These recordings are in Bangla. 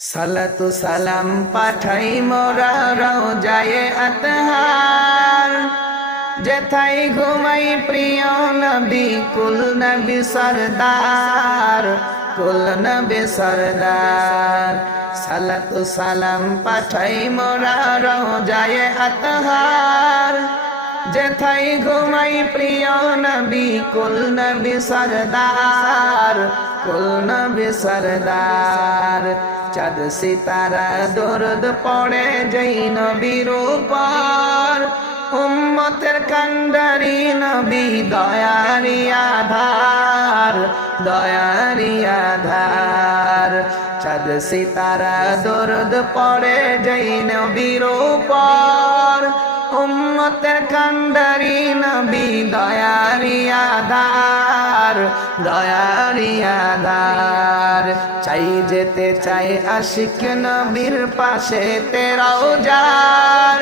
সালাতু সালাম পাঠাই মোরা রোজায়ে আতহার। যেথাই ঘুমাই প্রিয় নবী, কুল নবী সরদার, কুল নবী সরদার। সালাতু সালাম পাঠাই মোরা রোজায়ে আতহার। যেথাই ঘুমাই প্রিয় নবী, কুল নবী সরদার। কুল নবী সরদার চাঁদ, সিতারা, দরদ পড়ে যেই নবীর উম্মতের কান্ডারি নবী দয়ারি আধার দয়ারি আধার। চাঁদ, সিতারা, দরদ পড়ে যেই নবীর উম্মতের কান্ডারি নবী দয়ারি আধার। দয়ারি আধার। চাই যেতে চাই আশিক নবীর পাশে তেরাও যার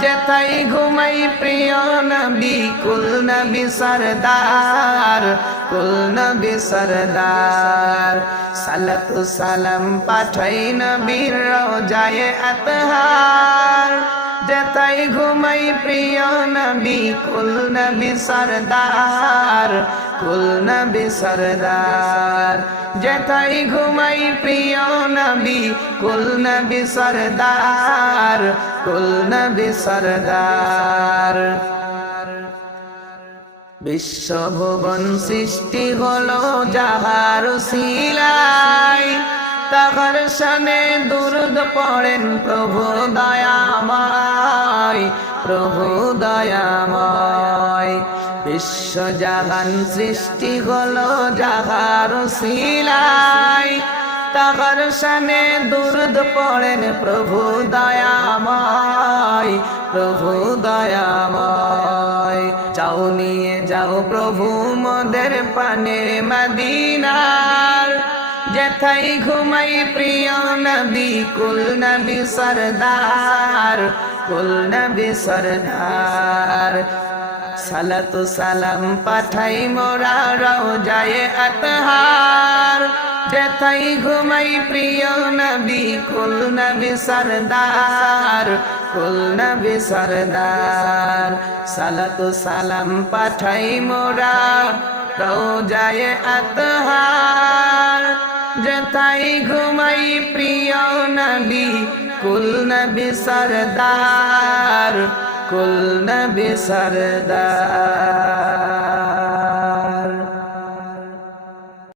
যেতাই ঘুমাই প্রিয় নবী, কুল নবী সরদার, কুল নবী সরদার। সালাতু সালাম পাঠাই নবীর রোজায়ে আতহার। যেতাই ঘুমাই প্রিয় নবী, কুল নবী সরদার কুল নবী সরদার। যেতাই ঘুমাই প্রিয় নবী, কুল নবী সরদার, কুল নবী সরদার। বিশ্বভুবন সৃষ্টি হলো যাহার শিলাই তাহার সনে দুর্দ পড়েন প্রভু দয়াময় প্রভু দয়াময়। বিশ্ব জাগান সৃষ্টি হলো যাহার শিলাই। তাহার সনে দুর্দ পড়েন প্রভু দয়াময় প্রভু দয়াময়। যাও নিয়ে যাও প্রভু মোদের পানে মদিনার। যেথাই ঘুমাই প্রিয় নবী, কুল নবী সরদার, কুল নবী সরদার। সালাতু সালাম পাঠাই মোরা রোজায়ে আতহার। যেথাই ঘুমাই প্রিয় নবী, কুল নবী সরদার, কুল নবী সরদার। সালাতু সালাম পাঠাই মোরা রোজায়ে আতহার। যেথাই ঘুমাই প্রিয় নবী, কুল নবী সরদার। কুল নবী সরদার।